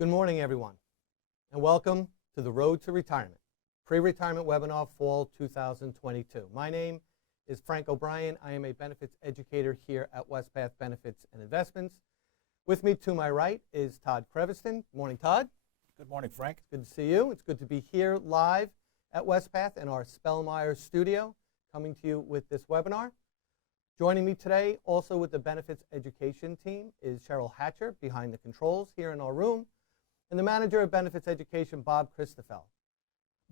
Good morning, everyone, and welcome to the Road to Retirement, Pre-Retirement Webinar Fall 2022. My name is Frank O'Brien. I am a benefits educator here at Wespath Benefits and Investments. With me to my right is Todd Creviston. Good morning, Todd. Good morning, Frank. Good to see you. It's good to be here live at Wespath in our Spellmeyer studio, coming to you with this webinar. Joining me today, also with the benefits education team, is Cheryl Hatcher behind the controls here in our room, and the manager of benefits education, Bob Christoffel.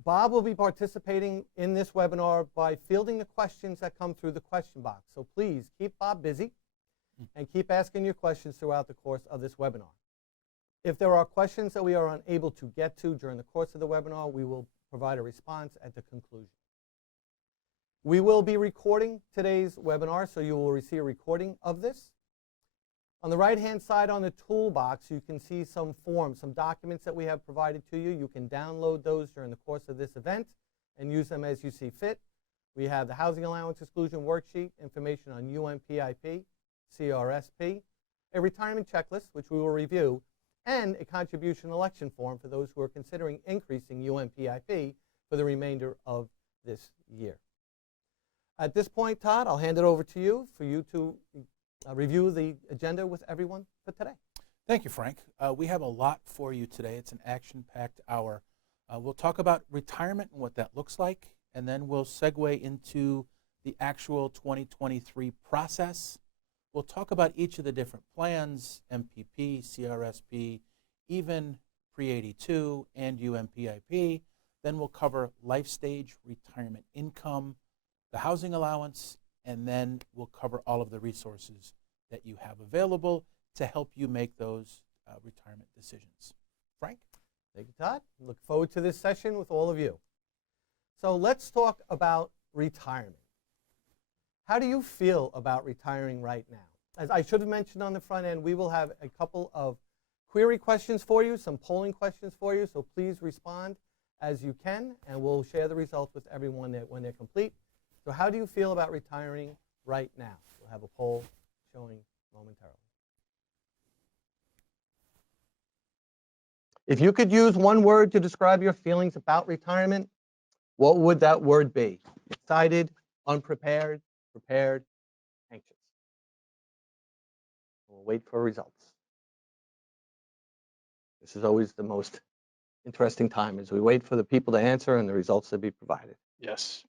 Bob will be participating in this webinar by fielding the questions that come through the question box. So please keep Bob busy and keep asking your questions throughout the course of this webinar. If there are questions that we are unable to get to during the course of the webinar, we will provide a response at the conclusion. We will be recording today's webinar, so you will receive a recording of this. On the right-hand side on the toolbox, you can see some forms, some documents that we have provided to you. You can download those during the course of this event and use them as you see fit. We have the Housing Allowance Exclusion Worksheet, information on UMPIP, CRSP, a retirement checklist, which we will review, and a contribution election form for those who are considering increasing UMPIP for the remainder of this year. At this point, Todd, I'll hand it over to you for you to review the agenda with everyone for today. Thank you, Frank. We have a lot for you today. It's an action-packed hour. We'll talk about retirement and what that looks like, and then we'll segue into the actual 2023 process. We'll talk about each of the different plans, MPP, CRSP, even pre-82 and UMPIP. Then we'll cover life stage retirement income, the housing allowance, and then we'll cover all of the resources that you have available to help you make those retirement decisions. Frank? Thank you, Todd. Look forward to this session with all of you. So let's talk about retirement. How do you feel about retiring right now? As I should have mentioned on the front end, we will have a couple of query questions for you, some polling questions for you, so please respond as you can, and we'll share the results with everyone when they're complete. So how do you feel about retiring right now? We'll have a poll showing momentarily. If you could use one word to describe your feelings about retirement, what would that word be? Excited, unprepared, prepared, anxious. We'll wait for results. This is always the most interesting time as we wait for the people to answer and the results to be provided. Yes.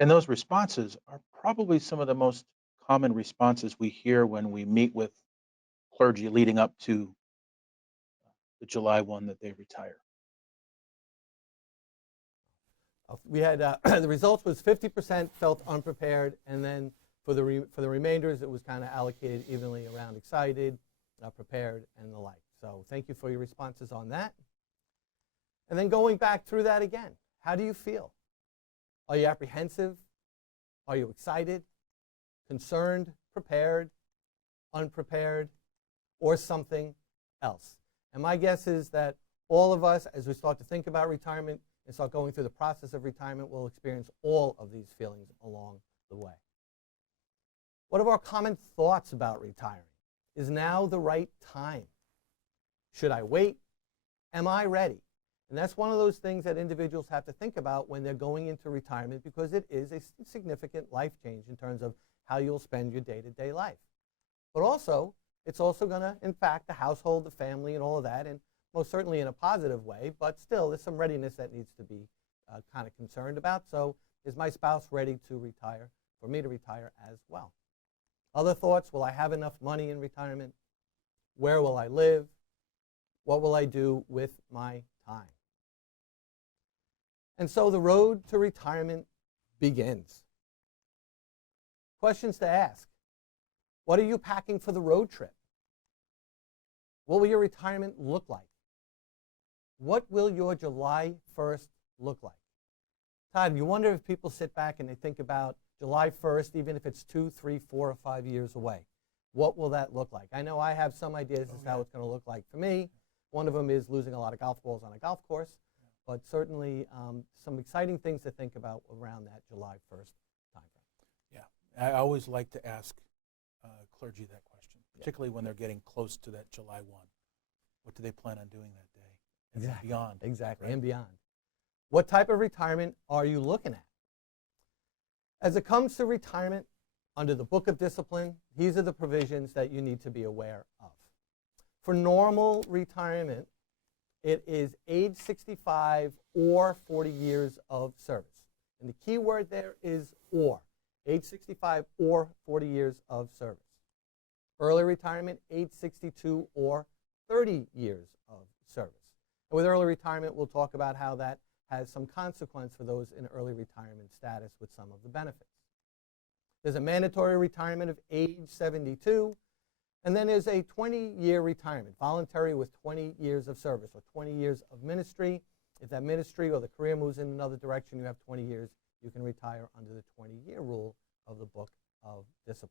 And those responses are probably some of the most common responses we hear when we meet with clergy leading up to the July 1 that they retire. We had the results was 50% felt unprepared, and then for the remainders, it was kind of allocated evenly around excited, prepared, and the like. So thank you for your responses on that. And then going back through that again, how do you feel? Are you apprehensive? Are you excited, concerned, prepared, unprepared, or something else? And my guess is that all of us, as we start to think about retirement and start going through the process of retirement, will experience all of these feelings along the way. What are our common thoughts about retiring? Is now the right time? Should I wait? Am I ready? And that's one of those things that individuals have to think about when they're going into retirement, because it is a significant life change in terms of how you'll spend your day-to-day life. But also, it's also going to impact the household, the family, and all of that, and most certainly in a positive way, but still there's some readiness that needs to be kind of concerned about. So is my spouse ready to retire, for me to retire as well? Other thoughts: will I have enough money in retirement? Where will I live? What will I do with my time? And so the road to retirement begins. Questions to ask: what are you packing for the road trip? What will your retirement look like? What will your July 1st look like? Todd, you wonder if people sit back and they think about July 1st, even if it's 2, 3, 4, or 5 years away. What will that look like? I know I have some ideas as to how it's going to look like for me. One of them is losing a lot of golf balls on a golf course, but certainly some exciting things to think about around that July 1st timeframe. Yeah, I always like to ask clergy that question, particularly when they're getting close to that July 1. What do they plan on doing that and beyond. Exactly, right? and beyond. What type of retirement are you looking at? As it comes to retirement, under the Book of Discipline, these are the provisions that you need to be aware of. For normal retirement, it is age 65 or 40 years of service. And the key word there is or, age 65 or 40 years of service. Early retirement, age 62 or 30 years of service. And with early retirement, we'll talk about how that has some consequence for those in early retirement status with some of the benefits. There's a mandatory retirement of age 72, and then there's a 20-year retirement, voluntary with 20 years of service or 20 years of ministry. If that ministry or the career moves in another direction, you have 20 years, you can retire under the 20-year rule of the Book of Discipline.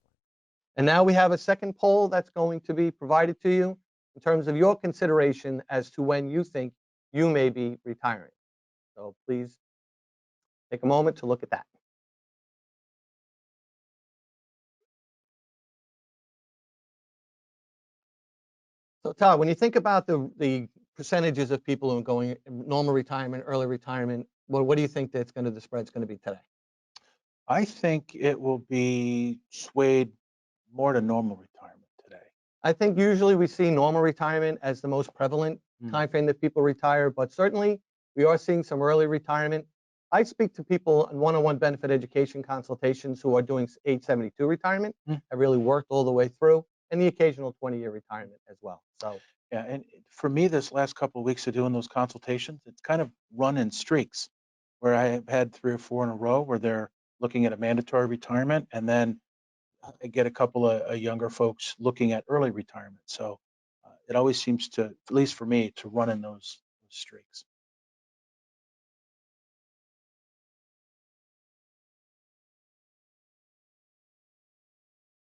And now we have a second poll that's going to be provided to you in terms of your consideration as to when you think you may be retiring. So please take a moment to look at that. So Todd, when you think about the percentages of people who are going normal retirement, early retirement, what do you think that's going to the spread's going to be today? I think it will be swayed more to normal retirement today. I think usually we see normal retirement as the most prevalent time frame that people retire, but certainly we are seeing some early retirement. I speak to people in one-on-one benefit education consultations who are doing age 72 retirement, have really worked all the way through, and the occasional 20-year retirement as well. So Yeah, and for me, this last couple of weeks of doing those consultations, it's kind of run in streaks, where I have had 3 or 4 in a row where they're looking at a mandatory retirement, and then I get a couple of younger folks looking at early retirement. So it always seems to, at least for me, to run in those streaks.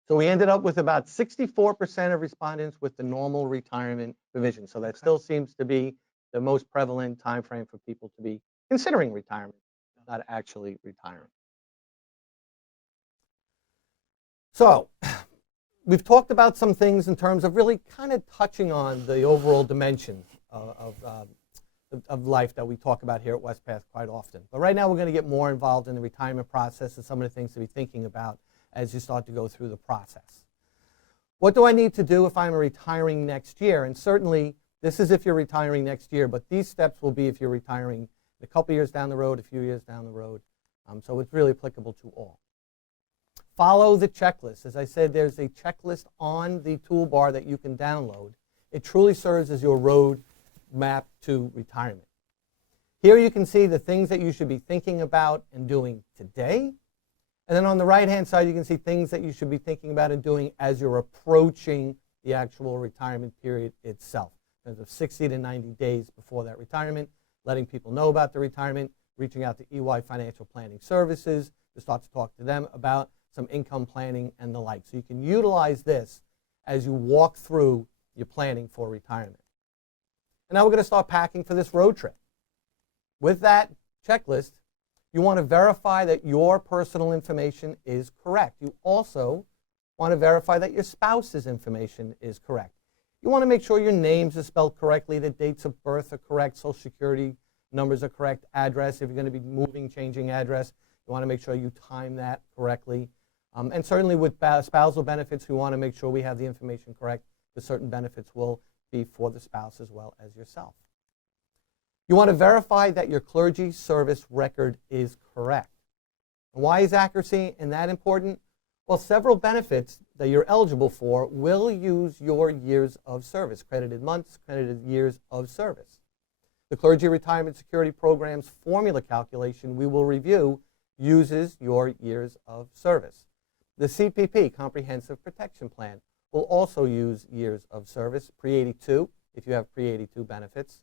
So we ended up with about 64% of respondents with the normal retirement provision. So that still seems to be the most prevalent time frame for people to be considering retirement, not actually retiring. So we've talked about some things in terms of really kind of touching on the overall dimension of life that we talk about here at Wespath quite often. But right now we're going to get more involved in the retirement process and some of the things to be thinking about as you start to go through the process. What do I need to do if I'm retiring next year? And certainly this is if you're retiring next year, but these steps will be if you're retiring a couple years down the road, a few years down the road. So it's really applicable to all. Follow the checklist. As I said, there's a checklist on the toolbar that you can download. It truly serves as your road map to retirement. Here you can see the things that you should be thinking about and doing today. And then on the right-hand side, you can see things that you should be thinking about and doing as you're approaching the actual retirement period itself. In terms of 60 to 90 days before that retirement, letting people know about the retirement, reaching out to EY Financial Planning Services to start to talk to them about some income planning and the like. So you can utilize this as you walk through your planning for retirement. And now we're going to start packing for this road trip. With that checklist, you want to verify that your personal information is correct. You also want to verify that your spouse's information is correct. You want to make sure your names are spelled correctly, the dates of birth are correct, Social Security numbers are correct, address, if you're going to be moving, changing address, you want to make sure you time that correctly. And certainly with spousal benefits, we want to make sure we have the information correct, because certain benefits will be for the spouse as well as yourself. You want to verify that your clergy service record is correct. And why is accuracy and that important? Well, several benefits that you're eligible for will use your years of service, credited months, credited years of service. The Clergy Retirement Security Program's formula calculation we will review uses your years of service. The CPP, Comprehensive Protection Plan, will also use years of service, pre-82, if you have pre-82 benefits.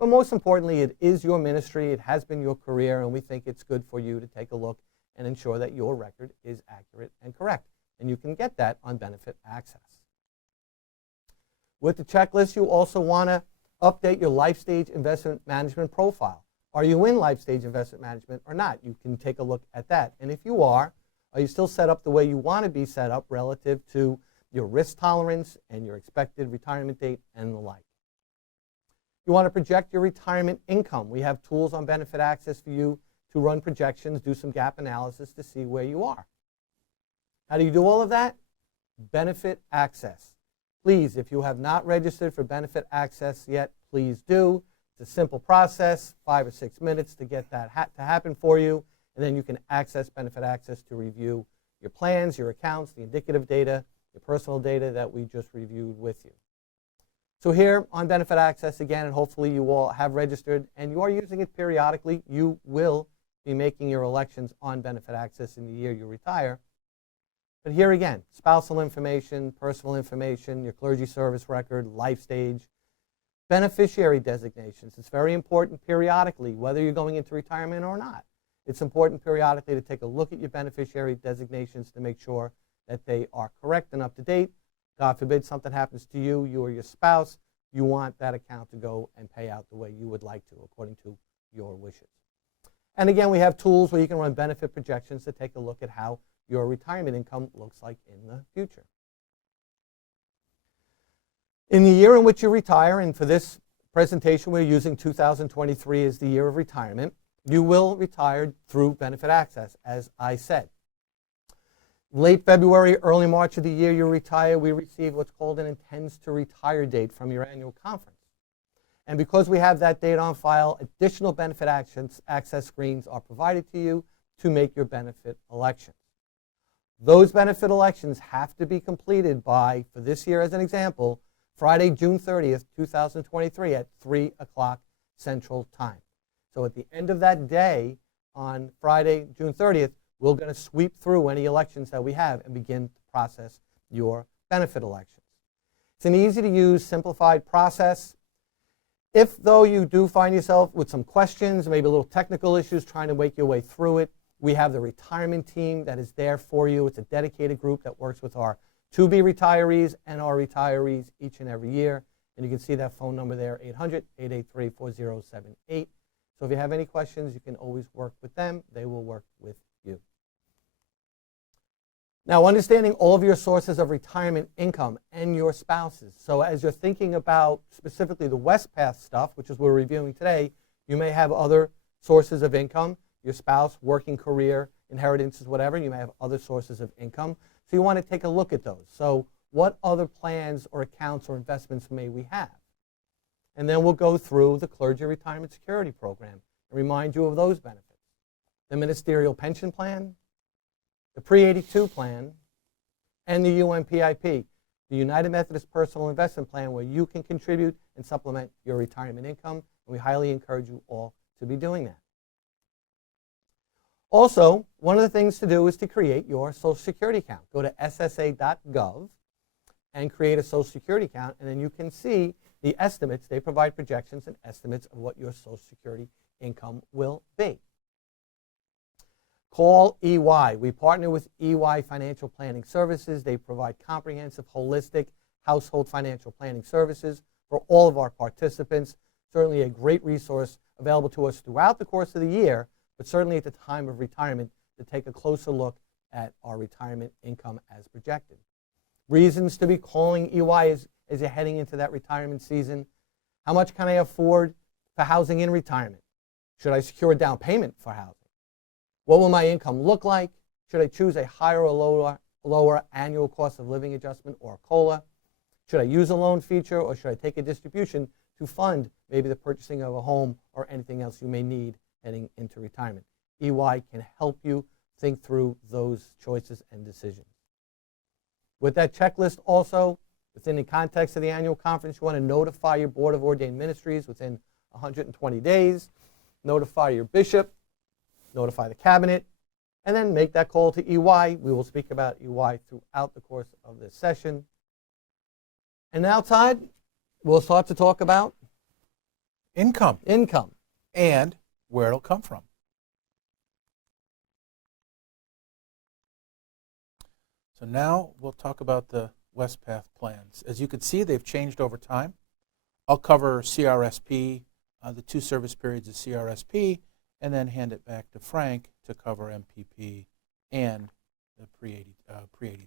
But most importantly, it is your ministry, it has been your career, and we think it's good for you to take a look and ensure that your record is accurate and correct. And you can get that on Benefit Access. With the checklist, you also want to update your life stage investment management profile. Are you in life stage investment management or not? You can take a look at that. And if you are you still set up the way you want to be set up relative to your risk tolerance and your expected retirement date and the like? You want to project your retirement income. We have tools on Benefit Access for you to run projections, do some gap analysis to see where you are. How do you do all of that? Benefit Access. Please, if you have not registered for Benefit Access yet, please do. It's a simple process, 5 or 6 minutes to get that to happen for you, and then you can access Benefit Access to review your plans, your accounts, the indicative data, your personal data that we just reviewed with you. So here on Benefit Access again, and hopefully you all have registered and you are using it periodically, you will be making your elections on Benefit Access in the year you retire. But here again, spousal information, personal information, your clergy service record, life stage, beneficiary designations. It's very important periodically, whether you're going into retirement or not. It's important periodically to take a look at your beneficiary designations to make sure that they are correct and up to date. God forbid something happens to you, you or your spouse, you want that account to go and pay out the way you would like to, according to your wishes. And again, we have tools where you can run benefit projections to take a look at how your retirement income looks like in the future. In the year in which you retire, and for this presentation we're using 2023 as the year of retirement, you will retire through Benefit Access, as I said. Late February, early March of the year you retire, we receive what's called an intends to retire date from your annual conference. And because we have that date on file, additional Benefit Access screens are provided to you to make your benefit elections. Those benefit elections have to be completed by, for this year as an example, Friday, June 30th, 2023 at 3 o'clock Central Time. So at the end of that day on Friday, June 30th, we're going to sweep through any elections that we have and begin to process your benefit elections. It's an easy-to-use, simplified process. If, though, you do find yourself with some questions, maybe a little technical issues trying to make your way through it, we have the retirement team that is there for you. It's a dedicated group that works with our to-be retirees and our retirees each and every year. And you can see that phone number there, 800-883-4078. So if you have any questions, you can always work with them. They will work with you. Now, understanding all of your sources of retirement income and your spouses. So as you're thinking about specifically the Wespath stuff, which is what we're reviewing today, you may have other sources of income, your spouse, working career, inheritances, whatever. You may have other sources of income. So you want to take a look at those. So what other plans or accounts or investments may we have? And then we'll go through the Clergy Retirement Security Program and remind you of those benefits. The Ministerial Pension Plan, the Pre-82 Plan, and the UMPIP, the United Methodist Personal Investment Plan, where you can contribute and supplement your retirement income. And we highly encourage you all to be doing that. Also, one of the things to do is to create your Social Security account. Go to ssa.gov and create a Social Security account, and then you can see the estimates. They provide projections and estimates of what your Social Security income will be. Call EY. We partner with EY Financial Planning Services. They provide comprehensive, holistic household financial planning services for all of our participants. Certainly a great resource available to us throughout the course of the year, but certainly at the time of retirement to take a closer look at our retirement income as projected. Reasons to be calling EY as you're heading into that retirement season. How much can I afford for housing in retirement? Should I secure a down payment for housing? What will my income look like? Should I choose a higher or lower annual cost of living adjustment or COLA? Should I use a loan feature, or should I take a distribution to fund maybe the purchasing of a home or anything else you may need heading into retirement? EY can help you think through those choices and decisions. With that checklist also, within the context of the annual conference, you want to notify your Board of Ordained Ministries within 120 days, notify your bishop, notify the cabinet, and then make that call to EY. We will speak about EY throughout the course of this session. And now, Todd, we'll start to talk about Income and where it'll come from. So now we'll talk about the Wespath plans. As you can see, they've changed over time. I'll cover CRSP, the 2 service periods of CRSP, and then hand it back to Frank to cover MPP and the pre-82.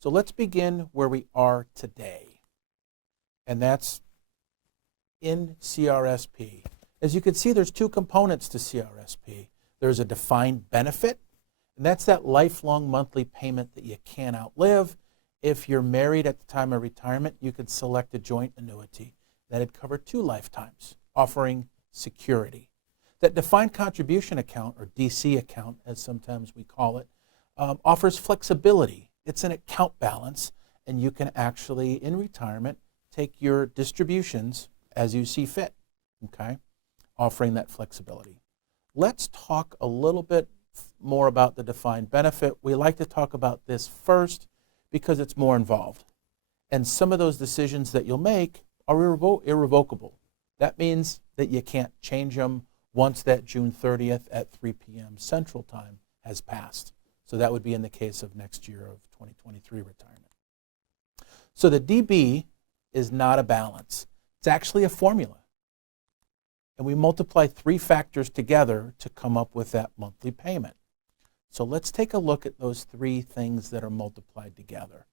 So let's begin where we are today. And that's in CRSP. As you can see, there's two components to CRSP. There's a defined benefit, and that's that lifelong monthly payment that you can't outlive. If you're married at the time of retirement, you could select a joint annuity that'd cover 2 lifetimes, offering security. That defined contribution account, or DC account, as sometimes we call it, offers flexibility. It's an account balance, and you can actually, in retirement, take your distributions as you see fit, okay? Offering that flexibility. Let's talk a little bit more about the defined benefit. We like to talk about this first because it's more involved. And some of those decisions that you'll make are irrevocable. That means that you can't change them once that June 30th at 3 p.m. Central Time has passed. So that would be in the case of next year of 2023 retirement. So the DB is not a balance. It's actually a formula. And we multiply 3 factors together to come up with that monthly payment. So let's take a look at those 3 things that are multiplied together.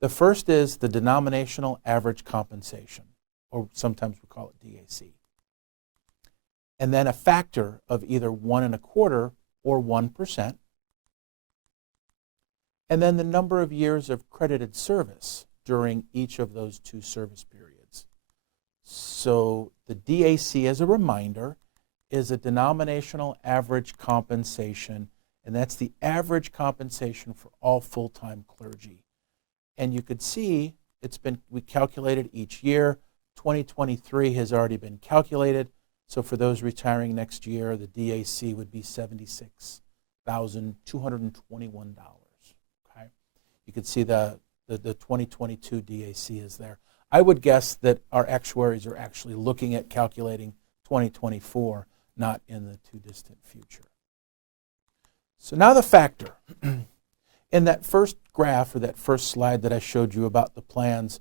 The first is the denominational average compensation, or sometimes we call it DAC. And then a factor of either 1 1/4 or 1%. And then the number of years of credited service during each of those 2 service periods. So the DAC, as a reminder, is a denominational average compensation, and that's the average compensation for all full-time clergy. And you could see we calculated each year. 2023 has already been calculated. So for those retiring next year, the DAC would be $76,221. Okay, you can see the 2022 DAC is there. I would guess that our actuaries are actually looking at calculating 2024, not in the too distant future. So now the factor. In that first graph, or that first slide that I showed you about the plans,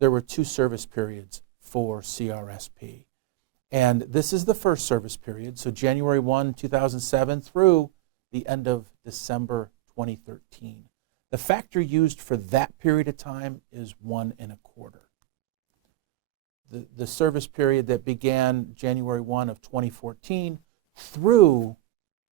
there were 2 service periods for CRSP. And this is the first service period, so January 1, 2007 through the end of December 2013. The factor used for that period of time is 1 1/4. The service period that began January 1 of 2014 through,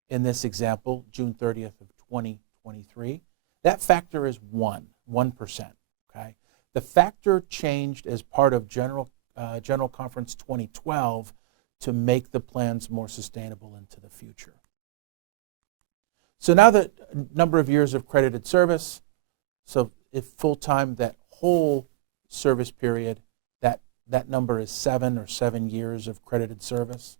in this example, June 30th of 2023, that factor is 1%. Okay? The factor changed as part of General Conference 2012 to make the plans more sustainable into the future. So now the number of years of credited service, so if full-time, that whole service period, that number is 7 years of credited service.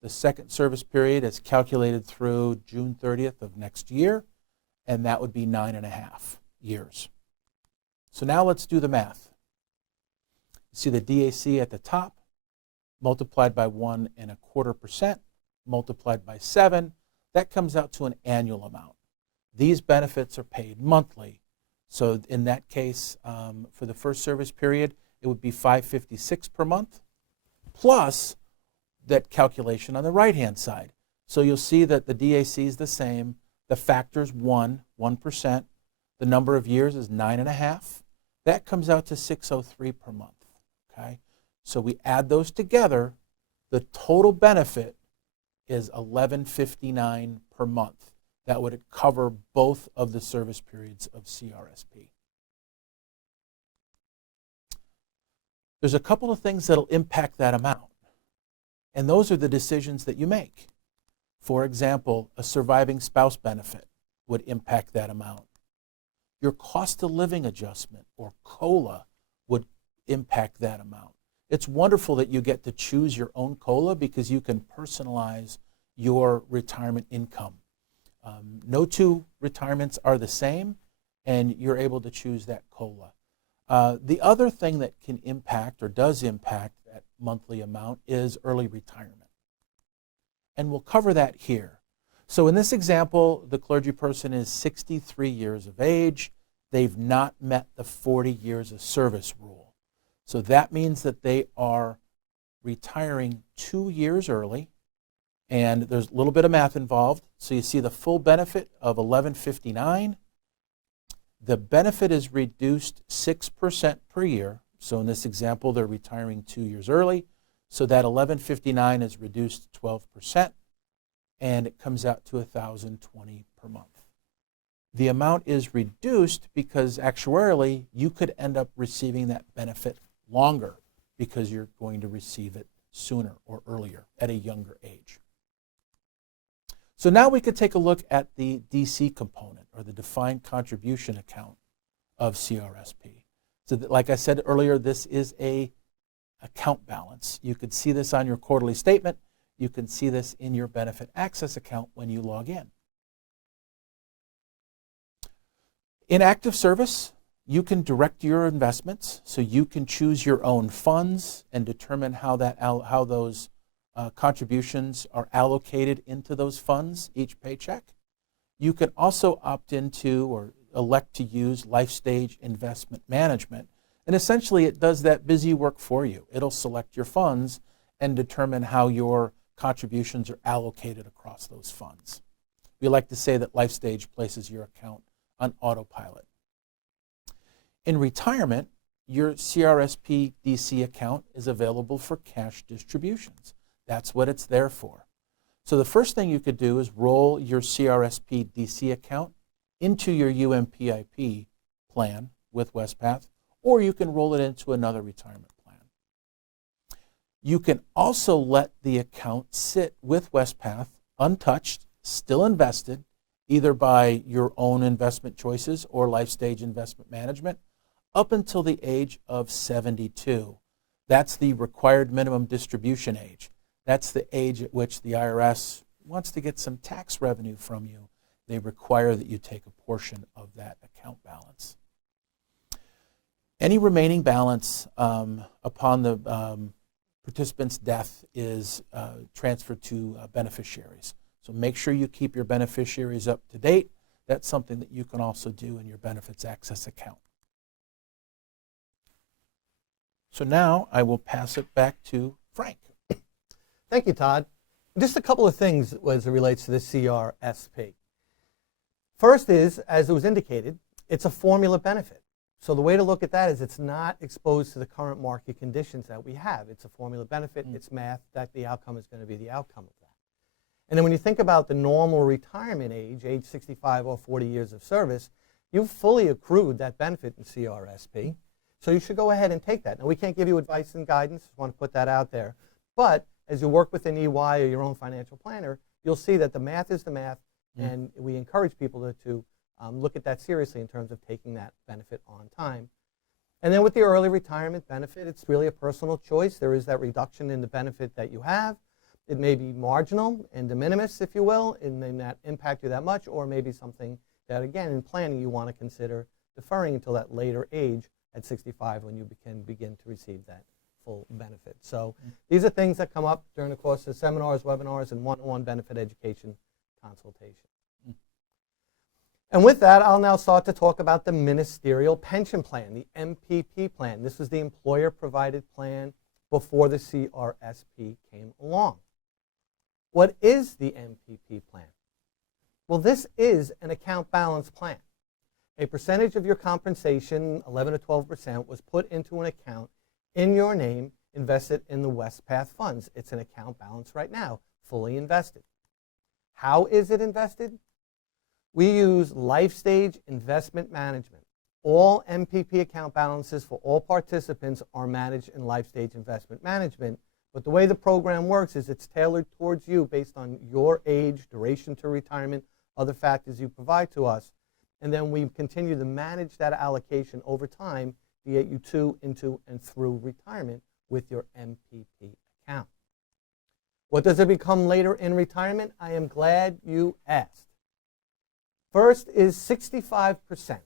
The second service period is calculated through June 30th of next year, and that would be 9.5 years. So now let's do the math. You see the DAC at the top, multiplied by 1 1/4%, multiplied by 7, that comes out to an annual amount. These benefits are paid monthly. So in that case, for the first service period, it would be $556 per month, plus that calculation on the right-hand side. So you'll see that the DAC is the same. The factor's 1%. The number of years is 9.5. That comes out to $603 per month. Okay? So we add those together. The total benefit is $1159 per month. That would cover both of the service periods of CRSP. There's a couple of things that'll impact that amount, and those are the decisions that you make. For example, a surviving spouse benefit would impact that amount. Your cost of living adjustment, or COLA, would impact that amount. It's wonderful that you get to choose your own COLA because you can personalize your retirement income. No 2 retirements are the same, and you're able to choose that COLA. The other thing that can impact, or does impact, that monthly amount is early retirement. And we'll cover that here. So in this example, the clergy person is 63 years of age. They've not met the 40 years of service rule. So that means that they are retiring 2 years early, and there's a little bit of math involved. So you see the full benefit of $1159. The benefit is reduced 6% per year, So in this example, they're retiring 2 years early. So that $11.59 is reduced to 12%, and it comes out to $1,020 per month. The amount is reduced because actuarially you could end up receiving that benefit longer because you're going to receive it sooner or earlier at a younger age. So now we could take a look at the DC component, or the defined contribution account of CRSP. So that, like I said earlier, this is a account balance. You could see this on your quarterly statement. You can see this in your benefit access account when you log in. In active service, you can direct your investments, so you can choose your own funds and determine how those contributions are allocated into those funds each paycheck. You can also opt into or elect to use Life Stage Investment Management, and essentially it does that busy work for you. It'll select your funds and determine how your contributions are allocated across those funds. We like to say that Life Stage places your account on autopilot. In retirement, your CRSP DC account is available for cash distributions. That's what it's there for. So the first thing you could do is roll your CRSP DC account into your UMPIP plan with Wespath, or you can roll it into another retirement plan. You can also let the account sit with Wespath untouched, still invested, either by your own investment choices or Life Stage Investment Management, up until the age of 72. That's the required minimum distribution age. That's the age at which the IRS wants to get some tax revenue from you. They require that you take a portion of that account balance. Any remaining balance upon the participant's death is transferred to beneficiaries. So make sure you keep your beneficiaries up to date. That's something that you can also do in your benefits access account. So now I will pass it back to Frank. Thank you, Todd. Just a couple of things as it relates to the CRSP. First is, as it was indicated, it's a formula benefit. So the way to look at that is it's not exposed to the current market conditions that we have. It's a formula benefit, it's math, that the outcome is going to be the outcome of that. And then when you think about the normal retirement age 65 or 40 years of service, you've fully accrued that benefit in CRSP. So you should go ahead and take that. Now, we can't give you advice and guidance. I want to put that out there. But as you work with an EY or your own financial planner, you'll see that the math is the math, and we encourage people to look at that seriously in terms of taking that benefit on time. And then with the early retirement benefit, it's really a personal choice. There is that reduction in the benefit that you have. It may be marginal and de minimis, if you will, and may not impact you that much, or maybe something that, again, in planning you want to consider deferring until that later age at 65 when you can begin to receive that full benefit. So these are things that come up during the course of seminars, webinars, and one-on-one benefit education consultation. And with that, I'll now start to talk about the ministerial pension plan, the MPP plan. This was the employer-provided plan before the CRSP came along. What is the MPP plan? Well, this is an account balance plan. A percentage of your compensation, 11 to 12%, was put into an account in your name, invested in the Wespath funds. It's an account balance right now, fully invested. How is it invested? We use Life Stage Investment Management. All MPP account balances for all participants are managed in Life Stage Investment Management, but the way the program works is it's tailored towards you based on your age, duration to retirement, other factors you provide to us, and then we continue to manage that allocation over time to get you to, into, and through retirement with your MPP account. What does it become later in retirement? I am glad you asked. First is 65%.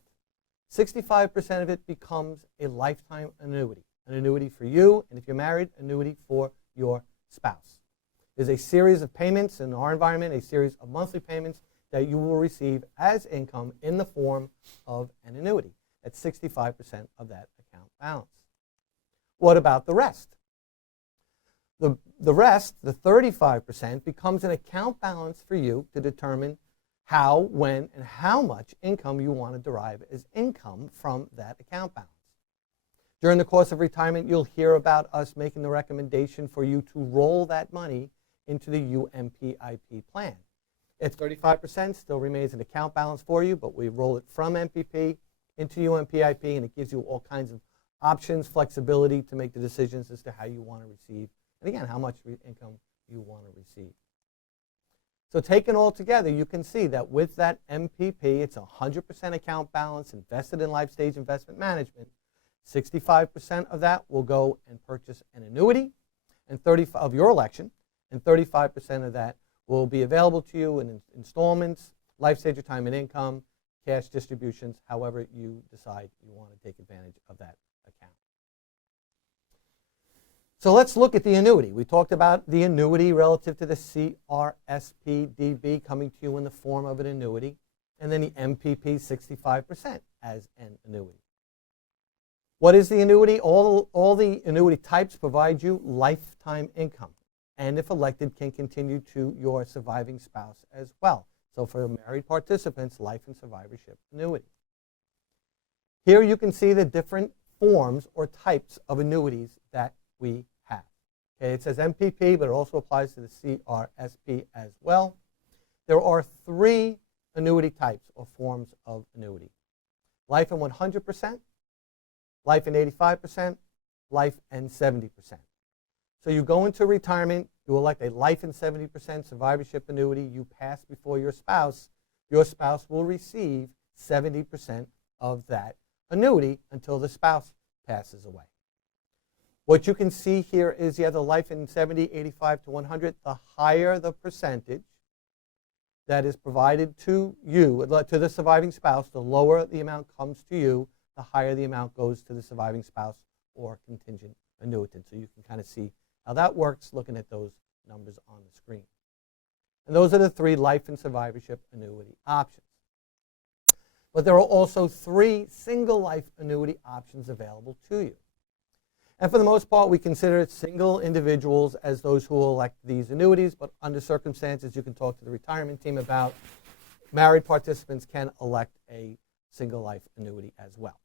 65% of it becomes a lifetime annuity. An annuity for you, and if you're married, annuity for your spouse. There's a series of payments in our environment, a series of monthly payments that you will receive as income in the form of an annuity. That's 65% of that account balance. What about the rest? The rest, the 35%, becomes an account balance for you to determine how, when, and how much income you want to derive as income from that account balance. During the course of retirement, you'll hear about us making the recommendation for you to roll that money into the UMPIP plan. It's 35%, still remains an account balance for you, but we roll it from MPP into UMPIP, and it gives you all kinds of options, flexibility to make the decisions as to how you want to receive, and again, how much income you want to receive. So taken all together, you can see that with that MPP, it's 100% account balance invested in life stage investment management. 65% of that will go and purchase an annuity and 30 of your election, and 35% of that will be available to you in installments, life stage retirement income, cash distributions, however you decide you want to take advantage of that account. So let's look at the annuity. We talked about the annuity relative to the CRSPDB coming to you in the form of an annuity, and then the MPP 65% as an annuity. What is the annuity? All the annuity types provide you lifetime income, and if elected, can continue to your surviving spouse as well. So for married participants, life and survivorship annuity. Here you can see the different forms or types of annuities that we have. Okay, it says MPP, but it also applies to the CRSP as well. There are 3 annuity types or forms of annuity. Life and 100%, life and 85%, life and 70%. So you go into retirement, you elect a life and 70% survivorship annuity, you pass before your spouse will receive 70% of that annuity until the spouse passes away. What you can see here is you have the life in 70, 85 to 100. The higher the percentage that is provided to you, to the surviving spouse, the lower the amount comes to you, the higher the amount goes to the surviving spouse or contingent annuitant. So you can kind of see how that works looking at those numbers on the screen. And those are the 3 life and survivorship annuity options. But there are also 3 single life annuity options available to you. And for the most part, we consider single individuals as those who will elect these annuities, but under circumstances you can talk to the retirement team about, married participants can elect a single life annuity as well.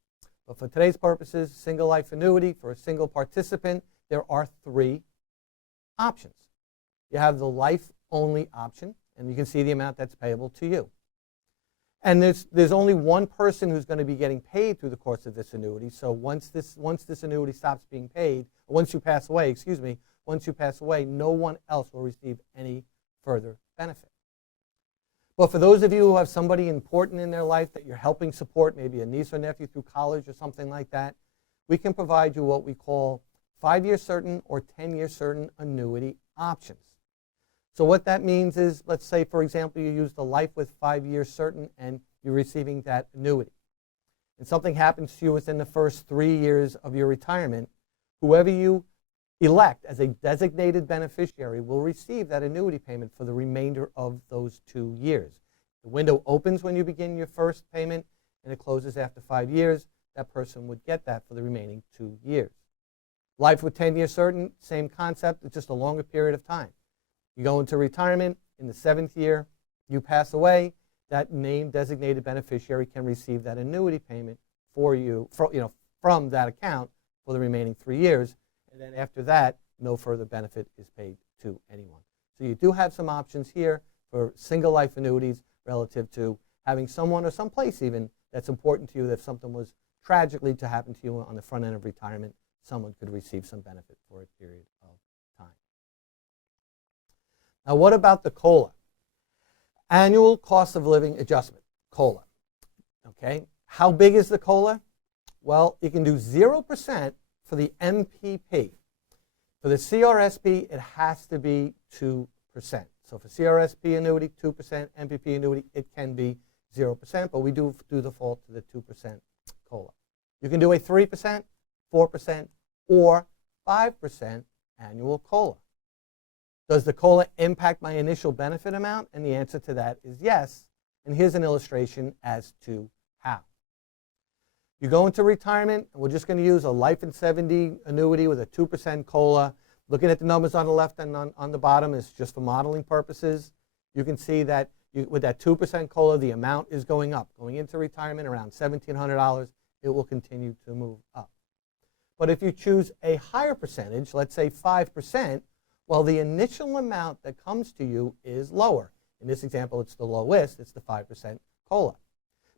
But for today's purposes, single life annuity for a single participant, there are 3 options. You have the life-only option, and you can see the amount that's payable to you. And there's only one person who's going to be getting paid through the course of this annuity. So once this annuity stops being paid, once you pass away, no one else will receive any further benefit. But for those of you who have somebody important in their life that you're helping support, maybe a niece or nephew through college or something like that, we can provide you what we call 5-year certain or 10-year certain annuity options. So what that means is, let's say, for example, you use the life with 5-year certain and you're receiving that annuity. And something happens to you within the first 3 years of your retirement, whoever you elect as a designated beneficiary will receive that annuity payment for the remainder of those 2 years. The window opens when you begin your first payment and it closes after 5 years. That person would get that for the remaining 2 years. Life with 10-year certain, same concept, it's just a longer period of time. You go into retirement, in the 7th year, you pass away, that named designated beneficiary can receive that annuity payment for you, from that account for the remaining 3 years. And then after that, no further benefit is paid to anyone. So you do have some options here for single life annuities relative to having someone or someplace even that's important to you, that if something was tragically to happen to you on the front end of retirement, someone could receive some benefit for a period of time. Now, what about the COLA? Annual cost of living adjustment, COLA. Okay, how big is the COLA? Well, you can do 0% for the MPP. For the CRSP, it has to be 2%. So for CRSP annuity, 2%, MPP annuity, it can be 0%, but we do default to the 2% COLA. You can do a 3%, 4%, or 5% annual COLA. Does the COLA impact my initial benefit amount? And the answer to that is yes. And here's an illustration as to how. You go into retirement, and we're just going to use a life in 70 annuity with a 2% COLA. Looking at the numbers on the left and on the bottom is just for modeling purposes. You can see that with that 2% COLA, the amount is going up. Going into retirement around $1,700, it will continue to move up. But if you choose a higher percentage, let's say 5%, well, the initial amount that comes to you is lower. In this example, it's the lowest. It's the 5% COLA.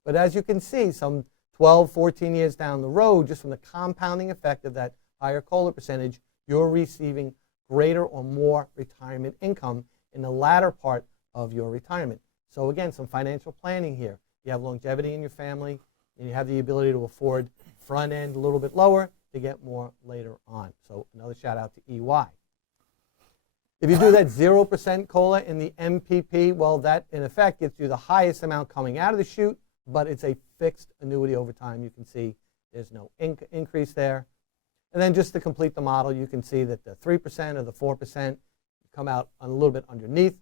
But as you can see, some 12, 14 years down the road, just from the compounding effect of that higher COLA percentage, you're receiving greater or more retirement income in the latter part of your retirement. So again, some financial planning here. You have longevity in your family, and you have the ability to afford front end a little bit lower to get more later on. So another shout out to EY. If you do that 0% COLA in the MPP, well, that in effect gets you the highest amount coming out of the chute, but it's a fixed annuity over time. You can see there's no increase there. And then just to complete the model, you can see that the 3% or the 4% come out a little bit underneath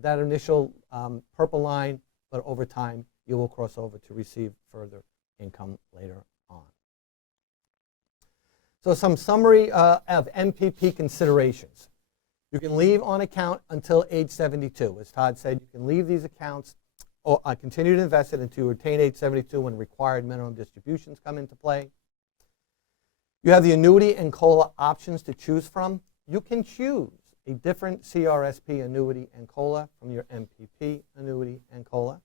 that initial purple line, but over time you will cross over to receive further income later on. So some summary of MPP considerations. You can leave on account until age 72. As Todd said, you can leave these accounts or continue to invest it until you attain age 72 when required minimum distributions come into play. You have the annuity and COLA options to choose from. You can choose a different CRSP annuity and COLA from your MPP annuity and COLA.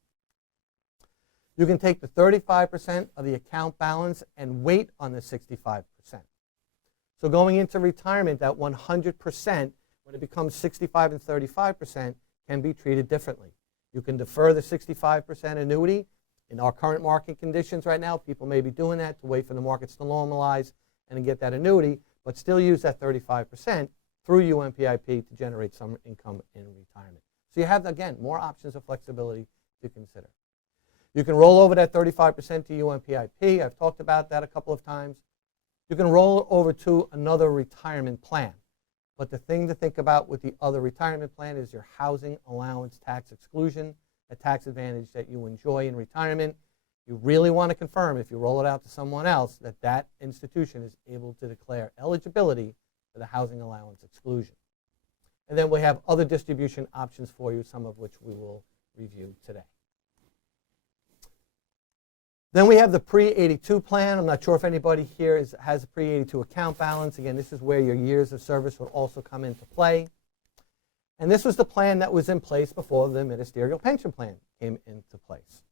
You can take the 35% of the account balance and wait on the 65%. So going into retirement, that 100%, when it becomes 65 and 35%, can be treated differently. You can defer the 65% annuity. In our current market conditions right now, people may be doing that to wait for the markets to normalize and to get that annuity, but still use that 35% through UMPIP to generate some income in retirement. So you have, again, more options of flexibility to consider. You can roll over that 35% to UMPIP. I've talked about that a couple of times. You can roll over to another retirement plan. But the thing to think about with the other retirement plan is your housing allowance tax exclusion, a tax advantage that you enjoy in retirement. You really want to confirm, if you roll it out to someone else, that that institution is able to declare eligibility for the housing allowance exclusion. And then we have other distribution options for you, some of which we will review today. Then we have the pre-82 plan. I'm not sure if anybody here has a pre-82 account balance. Again, this is where your years of service would also come into play. And this was the plan that was in place before the ministerial pension plan came into place.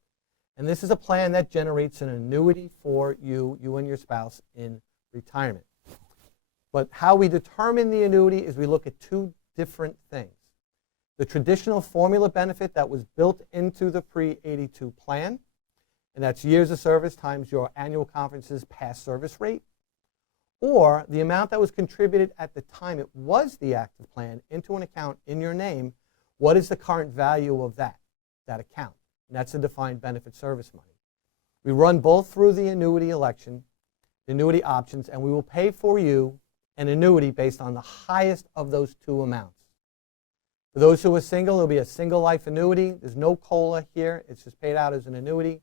And this is a plan that generates an annuity for you and your spouse in retirement. But how we determine the annuity is we look at two different things. The traditional formula benefit that was built into the pre-82 plan, and that's years of service times your annual conference's past service rate, or the amount that was contributed at the time it was the active plan into an account in your name. What is the current value of that account? And that's the defined benefit service money. We run both through the annuity election, the annuity options, and we will pay for you an annuity based on the highest of those two amounts. For those who are single, it'll be a single life annuity. There's no COLA here. It's just paid out as an annuity.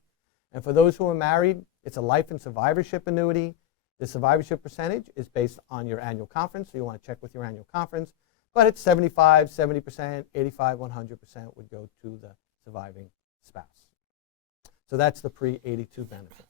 And for those who are married, it's a life and survivorship annuity. The survivorship percentage is based on your annual conference, so you want to check with your annual conference. But it's 75, 70%, 85, 100% would go to the surviving spouse. So that's the pre-82 benefit.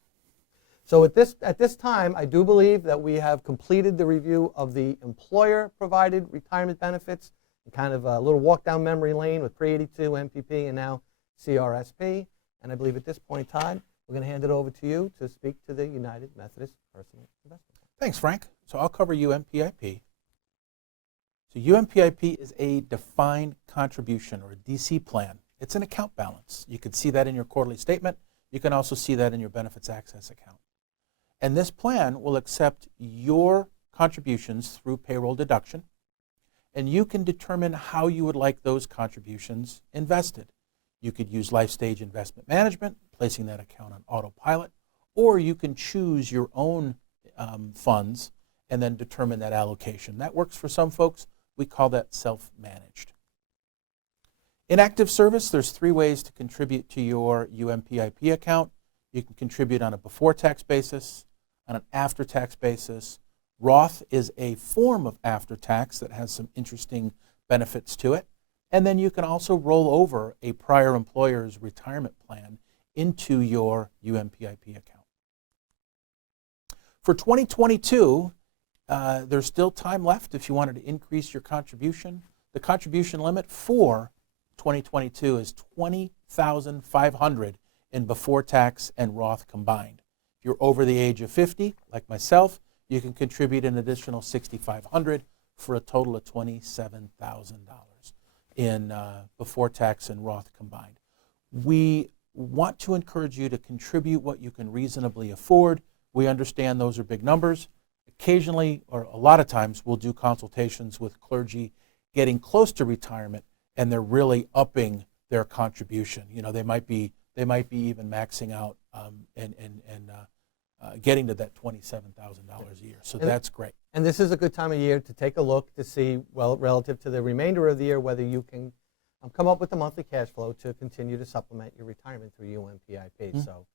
So at this time, I do believe that we have completed the review of the employer-provided retirement benefits, and kind of a little walk down memory lane with pre-82, MPP, and now CRSP. And I believe at this point, Todd, we're going to hand it over to you to speak to the United Methodist Personal Investment Plan. Thanks, Frank. So I'll cover UMPIP. So UMPIP is a defined contribution, or a DC plan. It's an account balance. You can see that in your quarterly statement. You can also see that in your benefits access account. And this plan will accept your contributions through payroll deduction, and you can determine how you would like those contributions invested. You could use life stage investment management, placing that account on autopilot, or you can choose your own funds and then determine that allocation. That works for some folks. We call that self-managed. In active service, there's 3 ways to contribute to your UMPIP account. You can contribute on a before-tax basis, on an after-tax basis. Roth is a form of after-tax that has some interesting benefits to it. And then you can also roll over a prior employer's retirement plan into your UMPIP account. For 2022, there's still time left if you wanted to increase your contribution. The contribution limit for 2022 is $20,500 in before tax and Roth combined. If you're over the age of 50, like myself, you can contribute an additional $6,500 for a total of $27,000 in before tax and Roth combined. We want to encourage you to contribute what you can reasonably afford. We understand those are big numbers. Occasionally, or a lot of times, we'll do consultations with clergy getting close to retirement, and they're really upping their contribution. You know, they might be even maxing out and getting to that $27,000 a year. So that's great. And this is a good time of year to take a look to see, well, relative to the remainder of the year, whether you can come up with a monthly cash flow to continue to supplement your retirement through UMPIP. Mm-hmm. So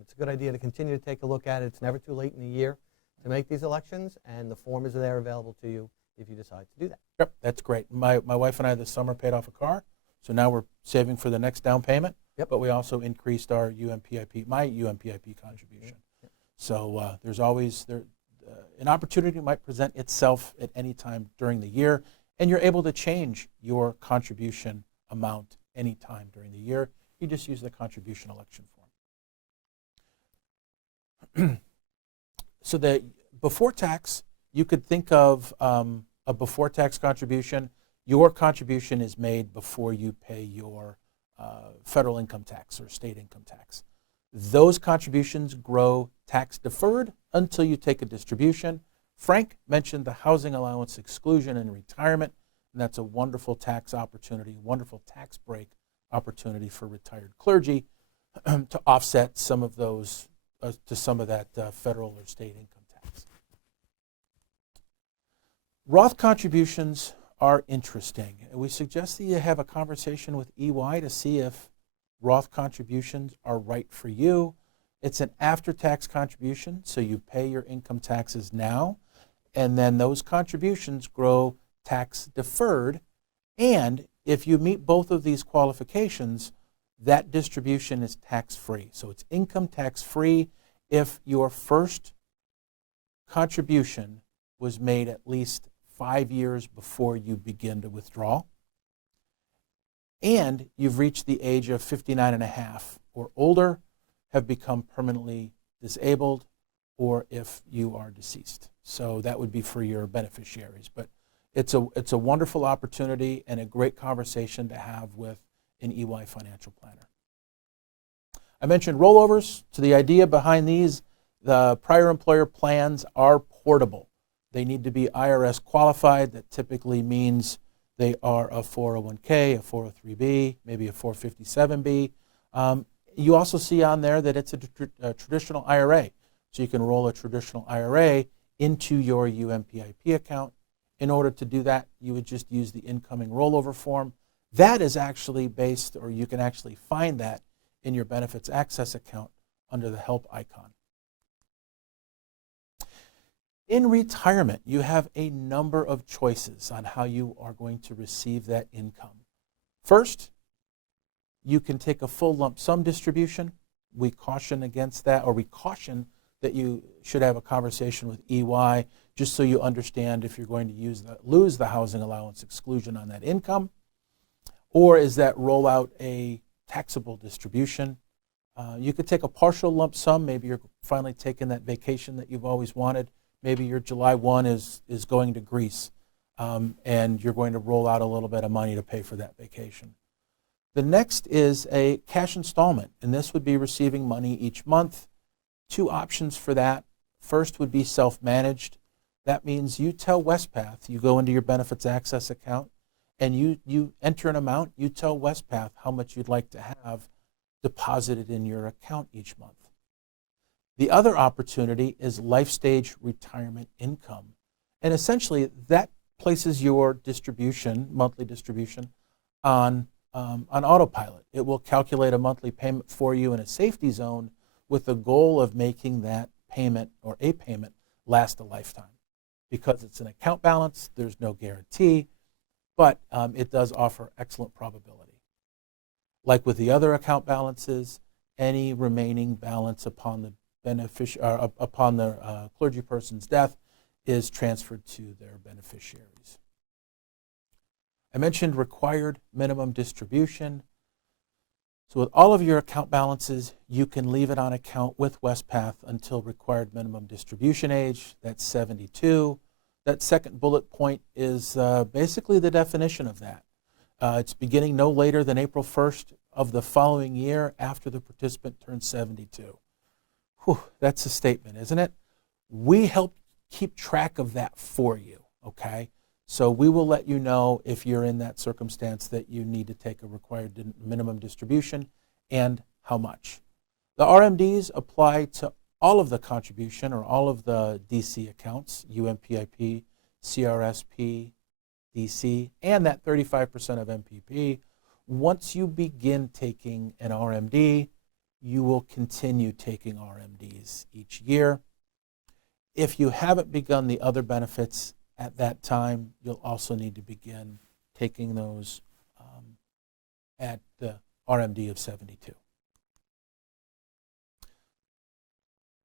it's a good idea to continue to take a look at it. It's never too late in the year to make these elections, and the form is there available to you if you decide to do that. Yep, that's great. My wife and I this summer paid off a car, so now we're saving for the next down payment. Yep. But we also increased our my UMPIP contribution. Yep. So there's always an opportunity might present itself at any time during the year, and you're able to change your contribution amount anytime during the year. You just use the contribution election form. So that before tax, you could think of a before tax contribution. Your contribution is made before you pay your federal income tax or state income tax. Those contributions grow tax deferred until you take a distribution. Frank mentioned the housing allowance exclusion in retirement, and that's a wonderful tax opportunity, wonderful tax break opportunity for retired clergy to offset some of those, to some of that federal or state income tax. Roth contributions are interesting. We suggest that you have a conversation with EY to see if Roth contributions are right for you. It's an after-tax contribution, so you pay your income taxes now, and then those contributions grow tax deferred, and if you meet both of these qualifications, that distribution is tax-free. So it's income tax-free if your first contribution was made at least 5 years before you begin to withdraw, and you've reached the age of 59 and a half or older, have become permanently disabled, or if you are deceased. So that would be for your beneficiaries. But it's a wonderful opportunity and a great conversation to have with an EY financial planner. I mentioned rollovers. To the idea behind these, the prior employer plans are portable. They need to be IRS qualified. That typically means they are a 401k, a 403b, maybe a 457b. You also see on there that it's a traditional IRA. So you can roll a traditional IRA into your UMPIP account. In order to do that, you would just use the incoming rollover form. That is actually based, or you can actually find that in your benefits access account under the help icon. In retirement, you have a number of choices on how you are going to receive that income. First, you can take a full lump sum distribution. We caution against that, or we caution that you should have a conversation with EY just so you understand if you're going to lose the housing allowance exclusion on that income, or is that rollout a taxable distribution. You could take a partial lump sum. Maybe you're finally taking that vacation that you've always wanted. Maybe your July 1 is going to Greece, and you're going to roll out a little bit of money to pay for that vacation. The next is a cash installment, and this would be receiving money each month. Two options for that. First would be self-managed. That means you tell Wespath, you go into your benefits access account, and you enter an amount. You tell Wespath how much you'd like to have deposited in your account each month. The other opportunity is life stage retirement income. And essentially, that places your distribution, monthly distribution, on autopilot. It will calculate a monthly payment for you in a safety zone with the goal of making that payment or a payment last a lifetime. Because it's an account balance, there's no guarantee, but it does offer excellent probability. Like with the other account balances, any remaining balance upon the clergy person's death is transferred to their beneficiaries. I mentioned required minimum distribution. So with all of your account balances, you can leave it on account with Wespath until required minimum distribution age. That's 72. That second bullet point is basically the definition of that. It's beginning no later than April 1st of the following year after the participant turns 72. Whew, that's a statement, isn't it? We help keep track of that for you, okay? So we will let you know if you're in that circumstance that you need to take a required minimum distribution and how much. The RMDs apply to all of the contribution or all of the DC accounts, UMPIP, CRSP, DC, and that 35% of MPP. Once you begin taking an RMD, you will continue taking RMDs each year. If you haven't begun the other benefits at that time, you'll also need to begin taking those at the RMD of 72.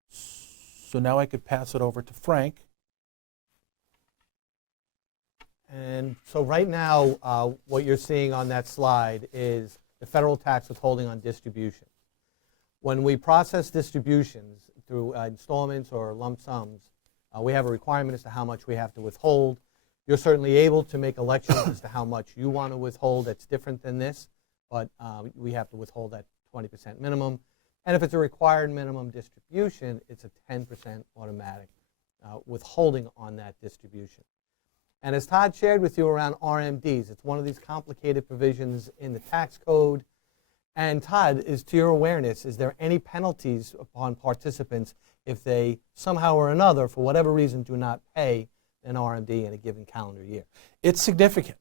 So now I could pass it over to Frank. And so right now, what you're seeing on that slide is the federal tax withholding on distribution. When we process distributions through installments or lump sums, we have a requirement as to how much we have to withhold. You're certainly able to make elections as to how much you want to withhold. That's different than this, but we have to withhold that 20% minimum. And if it's a required minimum distribution, it's a 10% automatic withholding on that distribution. And as Todd shared with you around RMDs, it's one of these complicated provisions in the tax code. And Todd, is to your awareness, is there any penalties upon participants if they somehow or another, for whatever reason, do not pay an RMD in a given calendar year? It's significant.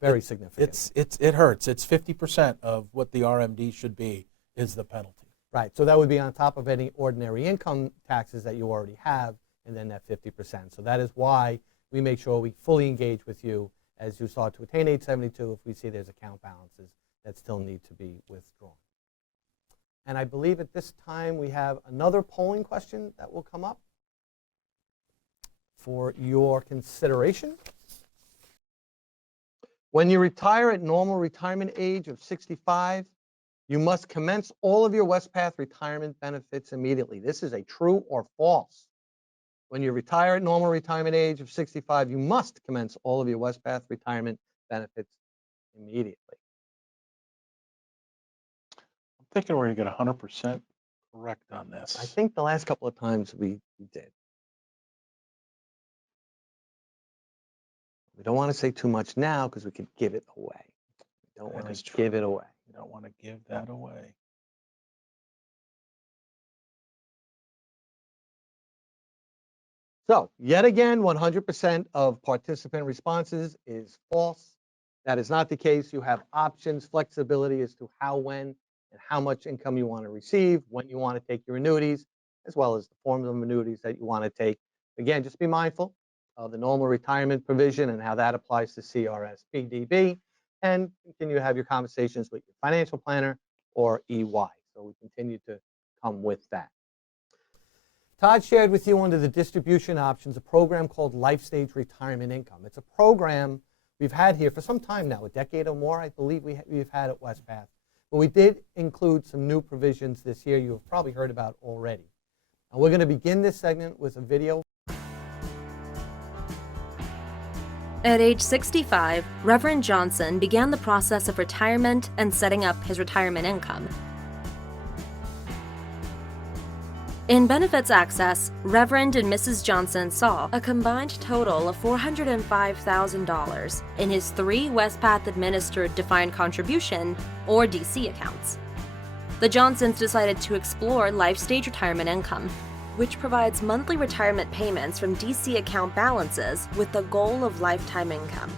Very significant. It hurts. It's 50% of what the RMD should be is the penalty. Right, so that would be on top of any ordinary income taxes that you already have, and then that 50%. So that is why we make sure we fully engage with you as you start to attain age 72 if we see there's account balances that still need to be withdrawn. And I believe at this time we have another polling question that will come up for your consideration. When you retire at normal retirement age of 65, you must commence all of your Wespath retirement benefits immediately. This is a true or false. When you retire at normal retirement age of 65, you must commence all of your Wespath retirement benefits immediately. I'm thinking we're going to get 100% correct on this. I think the last couple of times we did. We don't want to say too much now because we could give it away. We don't want to give it away. You don't want to give that away. So, yet again, 100% of participant responses is false. That is not the case. You have options, flexibility as to how, when, and how much income you want to receive, when you want to take your annuities, as well as the forms of annuities that you want to take. Again, just be mindful of the normal retirement provision and how that applies to CRS-PDB, and continue to have your conversations with your financial planner or EY. So we continue to come with that. Todd shared with you under the distribution options a program called Life Stage Retirement Income. It's a program we've had here for some time now, a decade or more, I believe we've had at Wespath. But we did include some new provisions this year you have probably heard about already. And we're going to begin this segment with a video. At age 65, Reverend Johnson began the process of retirement and setting up his retirement income. In benefits access, Reverend and Mrs. Johnson saw a combined total of $405,000 in his 3 Wespath-administered defined contribution, or DC, accounts. The Johnsons decided to explore Life Stage Retirement Income, which provides monthly retirement payments from DC account balances with the goal of lifetime income.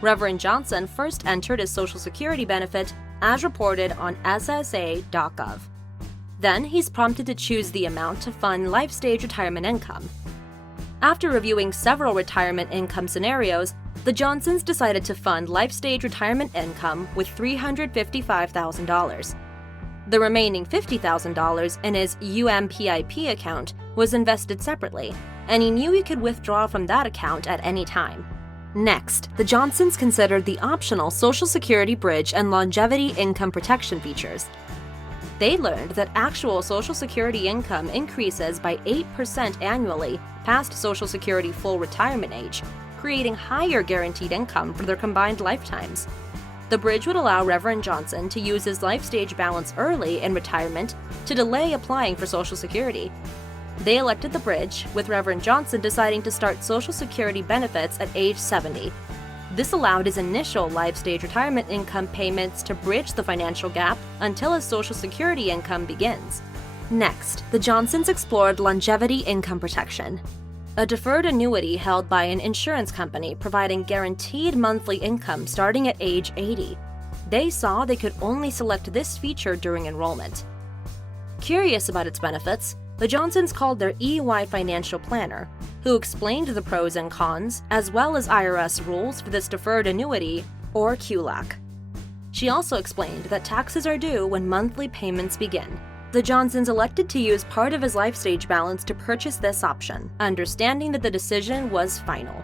Reverend Johnson first entered his Social Security benefit as reported on SSA.gov. Then he's prompted to choose the amount to fund Life Stage Retirement Income. After reviewing several retirement income scenarios, the Johnsons decided to fund Life Stage Retirement Income with $355,000. The remaining $50,000 in his UMPIP account was invested separately, and he knew he could withdraw from that account at any time. Next, the Johnsons considered the optional Social Security Bridge and longevity income protection features. They learned that actual Social Security income increases by 8% annually past Social Security full retirement age, creating higher guaranteed income for their combined lifetimes. The bridge would allow Reverend Johnson to use his life stage balance early in retirement to delay applying for Social Security. They elected the bridge, with Reverend Johnson deciding to start Social Security benefits at age 70. This allowed his initial life stage retirement income payments to bridge the financial gap until his Social Security income begins. Next, the Johnsons explored longevity income protection, a deferred annuity held by an insurance company providing guaranteed monthly income starting at age 80. They saw they could only select this feature during enrollment. Curious about its benefits, the Johnsons called their EY financial planner, who explained the pros and cons, as well as IRS rules for this deferred annuity, or QLAC. She also explained that taxes are due when monthly payments begin. The Johnsons elected to use part of his life stage balance to purchase this option, understanding that the decision was final.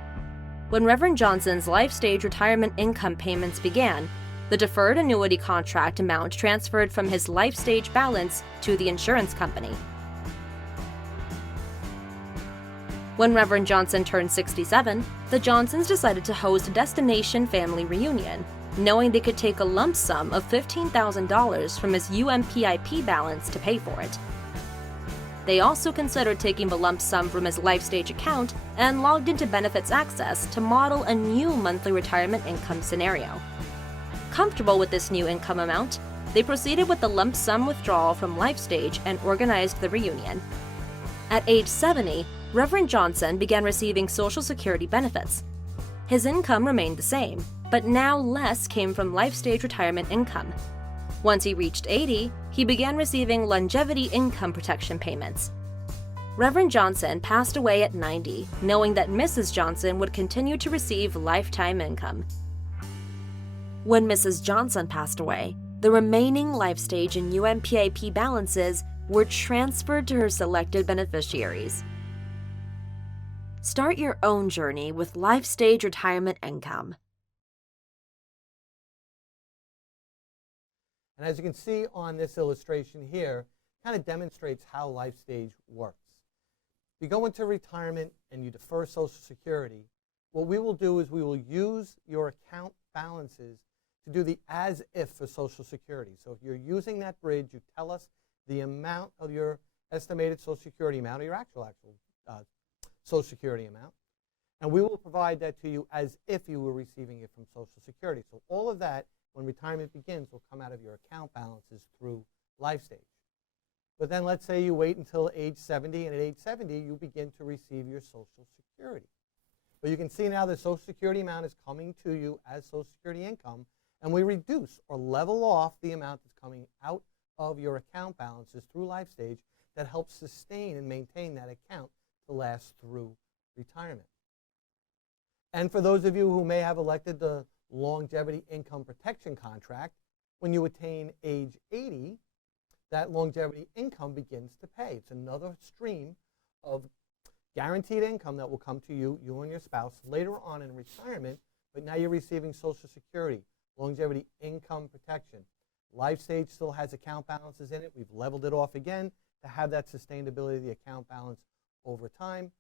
When Reverend Johnson's life stage retirement income payments began, the deferred annuity contract amount transferred from his life stage balance to the insurance company. When Reverend Johnson turned 67, the Johnsons decided to host a destination family reunion, knowing they could take a lump sum of $15,000 from his UMPIP balance to pay for it. They also considered taking the lump sum from his life stage account and logged into Benefits Access to model a new monthly retirement income scenario. Comfortable with this new income amount, they proceeded with the lump sum withdrawal from life stage and organized the reunion. At age 70, Reverend Johnson began receiving Social Security benefits. His income remained the same, but now less came from life stage retirement income. Once he reached 80, he began receiving longevity income protection payments. Reverend Johnson passed away at 90, knowing that Mrs. Johnson would continue to receive lifetime income. When Mrs. Johnson passed away, the remaining life stage and UMPIP balances were transferred to her selected beneficiaries. Start your own journey with life stage retirement income. And as you can see on this illustration here, kind of demonstrates how life stage works. If you go into retirement and you defer Social Security, what we will do is we will use your account balances to do the as if for Social Security. So if you're using that bridge, you tell us the amount of your estimated Social Security amount or your actual Social Security amount, and we will provide that to you as if you were receiving it from Social Security. So all of that, when retirement begins, will come out of your account balances through life stage. But then let's say you wait until age 70, and at age 70, you begin to receive your Social Security. But you can see now the Social Security amount is coming to you as Social Security income, and we reduce or level off the amount that's coming out of your account balances through life stage that helps sustain and maintain that account to last through retirement. And for those of you who may have elected the longevity income protection contract, when you attain age 80, that longevity income begins to pay. It's another stream of guaranteed income that will come to you, you and your spouse, later on in retirement, but now you're receiving Social Security, longevity income protection. Life stage still has account balances in it. We've leveled it off again to have that sustainability of the account balance over time.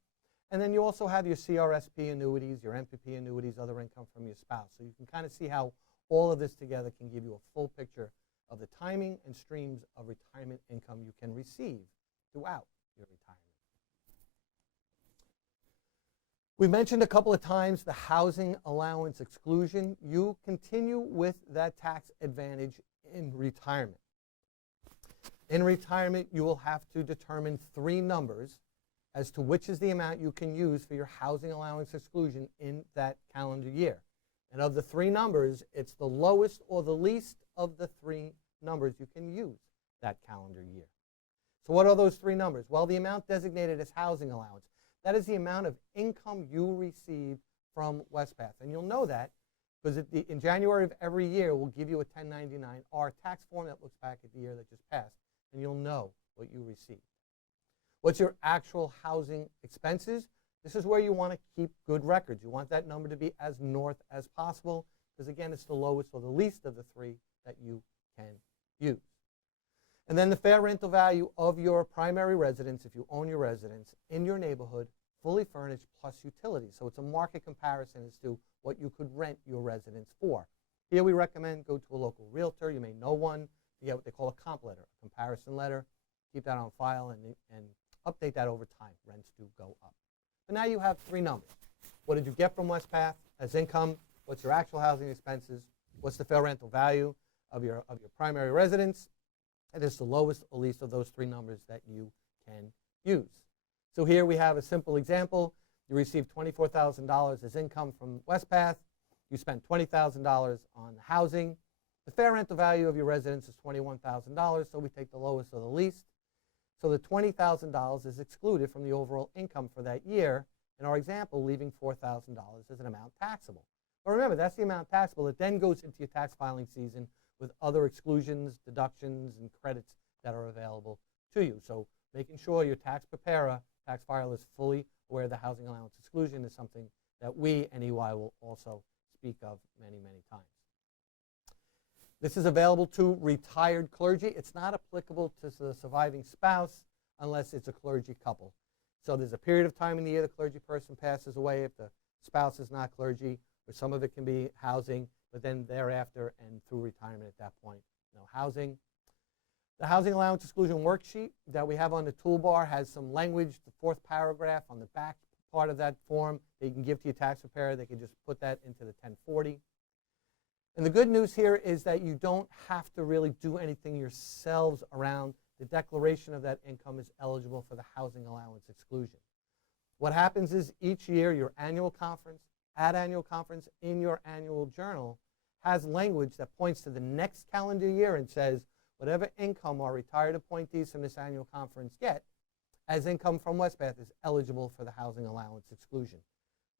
And then you also have your CRSP annuities, your MPP annuities, other income from your spouse. So you can kind of see how all of this together can give you a full picture of the timing and streams of retirement income you can receive throughout your retirement. We mentioned a couple of times the housing allowance exclusion. You continue with that tax advantage in retirement. In retirement, you will have to determine three numbers as to which is the amount you can use for your housing allowance exclusion in that calendar year. And of the three numbers, it's the lowest or the least of the three numbers you can use that calendar year. So what are those three numbers? Well, the amount designated as housing allowance, that is the amount of income you receive from Wespath. And you'll know that because in January of every year, we'll give you a 1099-R tax form that looks back at the year that just passed, and you'll know what you received. What's your actual housing expenses? This is where you want to keep good records. You want that number to be as north as possible because, again, it's the lowest or the least of the three that you can use. And then the fair rental value of your primary residence, if you own your residence, in your neighborhood, fully furnished plus utilities. So it's a market comparison as to what you could rent your residence for. Here we recommend go to a local realtor. You may know one. You get what they call a comp letter, a comparison letter. Keep that on file and update that over time. Rents do go up. But now you have three numbers. What did you get from Wespath as income? What's your actual housing expenses? What's the fair rental value of your primary residence? And it's the lowest or least of those three numbers that you can use. So here we have a simple example. You received $24,000 as income from Wespath. You spent $20,000 on housing. The fair rental value of your residence is $21,000, so we take the lowest or the least. So the $20,000 is excluded from the overall income for that year. In our example, leaving $4,000 as an amount taxable. But remember, that's the amount taxable. It then goes into your tax filing season with other exclusions, deductions, and credits that are available to you. So making sure your tax preparer, tax filer, is fully aware the housing allowance exclusion is something that we and EY will also speak of many, many times. This is available to retired clergy. It's not applicable to the surviving spouse unless it's a clergy couple. So there's a period of time in the year the clergy person passes away if the spouse is not clergy, or some of it can be housing, but then thereafter and through retirement at that point, no housing. The housing allowance exclusion worksheet that we have on the toolbar has some language, the fourth paragraph on the back part of that form that you can give to your tax preparer. They can just put that into the 1040. And the good news here is that you don't have to really do anything yourselves around the declaration of that income is eligible for the housing allowance exclusion. What happens is each year your annual conference, at annual conference, in your annual journal has language that points to the next calendar year and says whatever income our retired appointees from this annual conference get as income from Wespath is eligible for the housing allowance exclusion.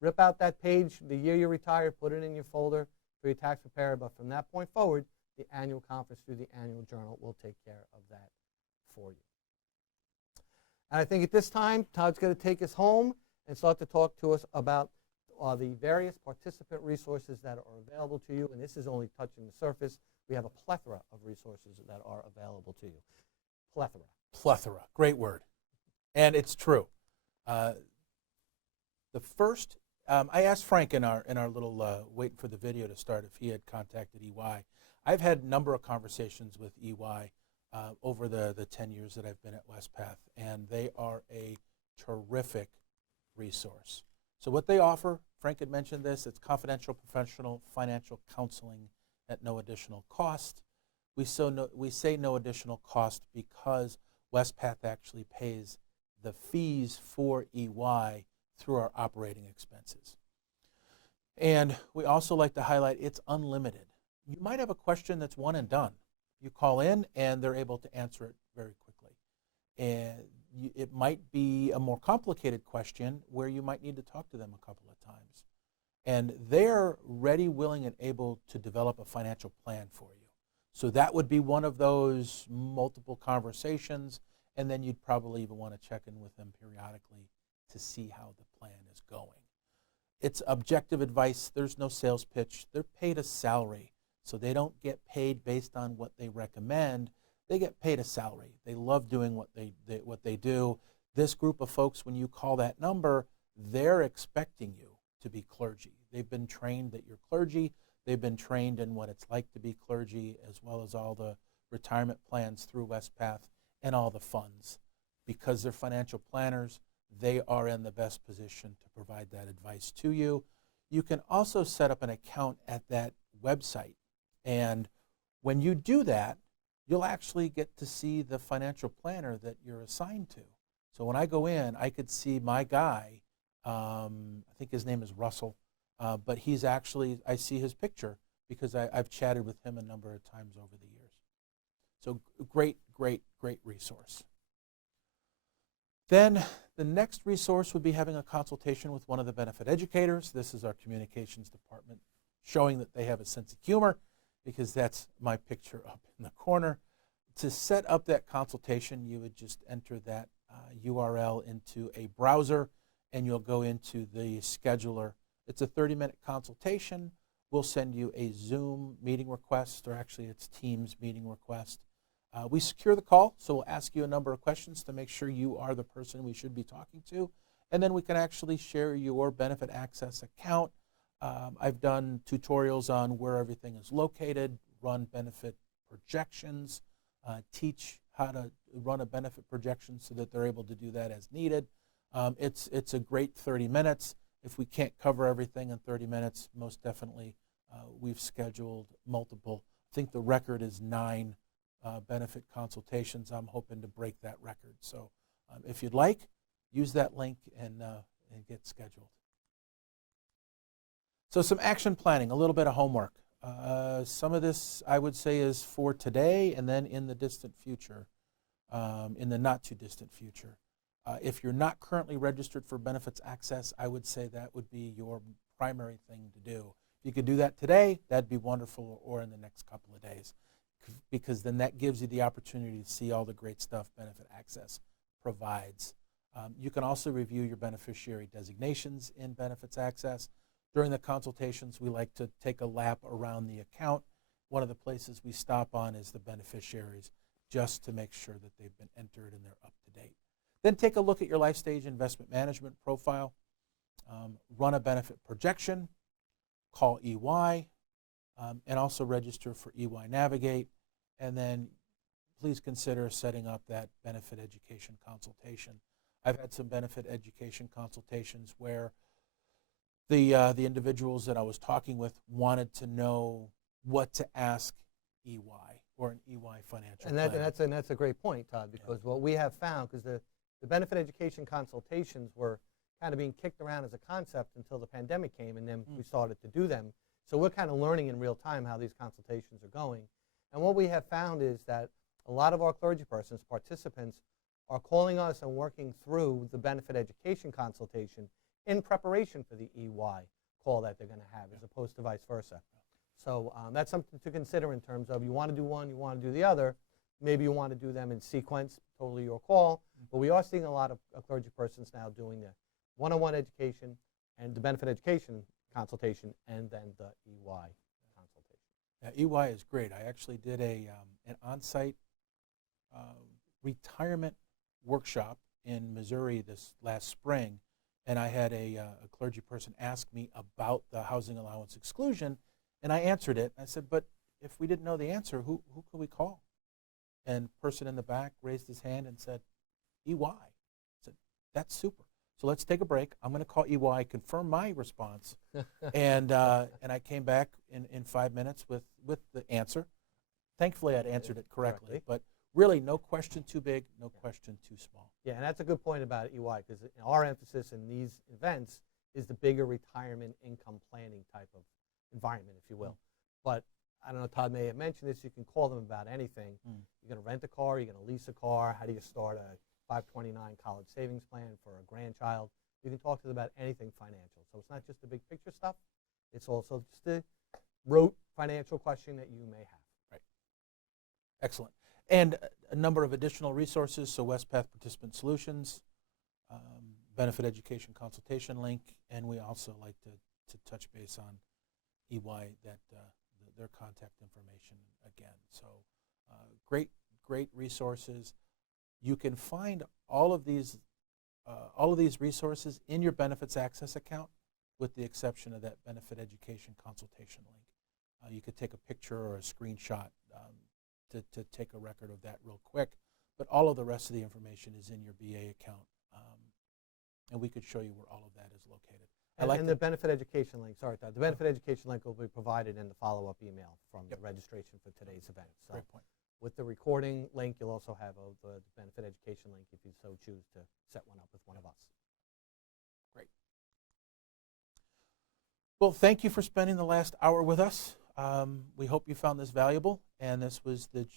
Rip out that page the year you retired, put it in your folder for your tax preparer, but from that point forward, the annual conference through the annual journal will take care of that for you. And I think at this time, Todd's going to take us home and start to talk to us about the various participant resources that are available to you. And this is only touching the surface. We have a plethora of resources that are available to you. Plethora. Plethora, great word. And it's true. The first, I asked Frank in our little waiting for the video to start if he had contacted EY. I've had a number of conversations with EY over the 10 years that I've been at Wespath, and they are a terrific resource. So what they offer, Frank had mentioned this, it's confidential professional financial counseling at no additional cost. We say no additional cost because Wespath actually pays the fees for EY through our operating expenses. And we also like to highlight it's unlimited. You might have a question that's one and done. You call in and they're able to answer it very quickly. And it might be a more complicated question where you might need to talk to them a couple of times. And they're ready, willing, and able to develop a financial plan for you. So that would be one of those multiple conversations, and then you'd probably even want to check in with them periodically to see how the plan is going. It's objective advice. There's no sales pitch. They're paid a salary, so they don't get paid based on what they recommend. They get paid a salary. They love doing what they do. This group of folks, when you call that number, they're expecting you to be clergy. They've been trained that you're clergy. They've been trained in what it's like to be clergy, as well as all the retirement plans through Wespath and all the funds. Because they're financial planners, they are in the best position to provide that advice to you. You can also set up an account at that website. And when you do that, you'll actually get to see the financial planner that you're assigned to. So when I go in, I could see my guy, I think his name is Russell, but he's actually, I see his picture because I've chatted with him a number of times over the years. So great, great, great resource. Then the next resource would be having a consultation with one of the benefit educators. This is our communications department showing that they have a sense of humor, because that's my picture up in the corner. To set up that consultation, you would just enter that URL into a browser, and you'll go into the scheduler. It's a 30-minute consultation. We'll send you a Zoom meeting request, or actually it's Teams meeting request. We secure the call, so we'll ask you a number of questions to make sure you are the person we should be talking to, and then we can actually share your benefit access account. I've done tutorials on where everything is located, run benefit projections, teach how to run a benefit projection so that they're able to do that as needed. It's a great 30 minutes. If we can't cover everything in 30 minutes, most definitely we've scheduled multiple. I think the record is 9 benefit consultations. I'm hoping to break that record. So if you'd like, use that link and get scheduled. So some action planning, a little bit of homework. Some of this I would say is for today and then in the distant future, in the not too distant future. If you're not currently registered for benefits access, I would say that would be your primary thing to do. If you could do that today, that'd be wonderful, or in the next couple of days, because then that gives you the opportunity to see all the great stuff benefit access provides. You can also review your beneficiary designations in benefits access. During the consultations, we like to take a lap around the account. One of the places we stop on is the beneficiaries, just to make sure that they've been entered and they're up to date. Then take a look at your life stage investment management profile, run a benefit projection, call EY, and also register for EY Navigate, and then please consider setting up that benefit education consultation. I've had some benefit education consultations where the individuals that I was talking with wanted to know what to ask EY or an EY financial planner. And that's a great point, Todd, because what we have found, because the benefit education consultations were kind of being kicked around as a concept until the pandemic came, and then we started to do them. So we're kind of learning in real time how these consultations are going. And what we have found is that a lot of our clergy persons, participants, are calling us and working through the benefit education consultation in preparation for the EY call that they're going to have, as opposed to vice versa. So that's something to consider in terms of you want to do one, you want to do the other. Maybe you want to do them in sequence, totally your call. But we are seeing a lot of clergy persons now doing the one-on-one education and the benefit education consultation, and then the EY consultation. EY is great. I actually did an on-site retirement workshop in Missouri this last spring, and I had a clergy person ask me about the housing allowance exclusion, and I answered it. I said, but if we didn't know the answer, who could we call? And the person in the back raised his hand and said, EY. I said, that's super. So let's take a break. I'm going to call EY, confirm my response, and I came back in 5 minutes with the answer. Thankfully, I'd answered it correctly, but really no question too big, no question too small. Yeah, and that's a good point about EY, because our emphasis in these events is the bigger retirement income planning type of environment, if you will. But I don't know, Todd may have mentioned this, you can call them about anything. You're going to rent a car, you're going to lease a car, how do you start a 529 college savings plan for a grandchild? You can talk to them about anything financial. So it's not just the big picture stuff, it's also just the rote financial question that you may have. Right. Excellent. And a number of additional resources, so Wespath Participant Solutions, benefit education consultation link, and we also like to touch base on EY, their contact information again. So great resources. You can find all of these resources in your benefits access account, with the exception of that benefit education consultation link. You could take a picture or a screenshot to take a record of that real quick, but all of the rest of the information is in your BA account, and we could show you where all of that is located. And the benefit education link, sorry, Todd, the benefit education link will be provided in the follow-up email from the registration for today's event. So great point. with the recording link, you'll also have the benefit education link if you so choose to set one up with one of us. Great. Well, thank you for spending the last hour with us. We hope you found this valuable, and this was the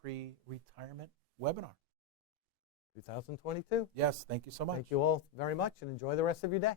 pre-retirement webinar. 2022. Yes, thank you so much. Thank you all very much, and enjoy the rest of your day.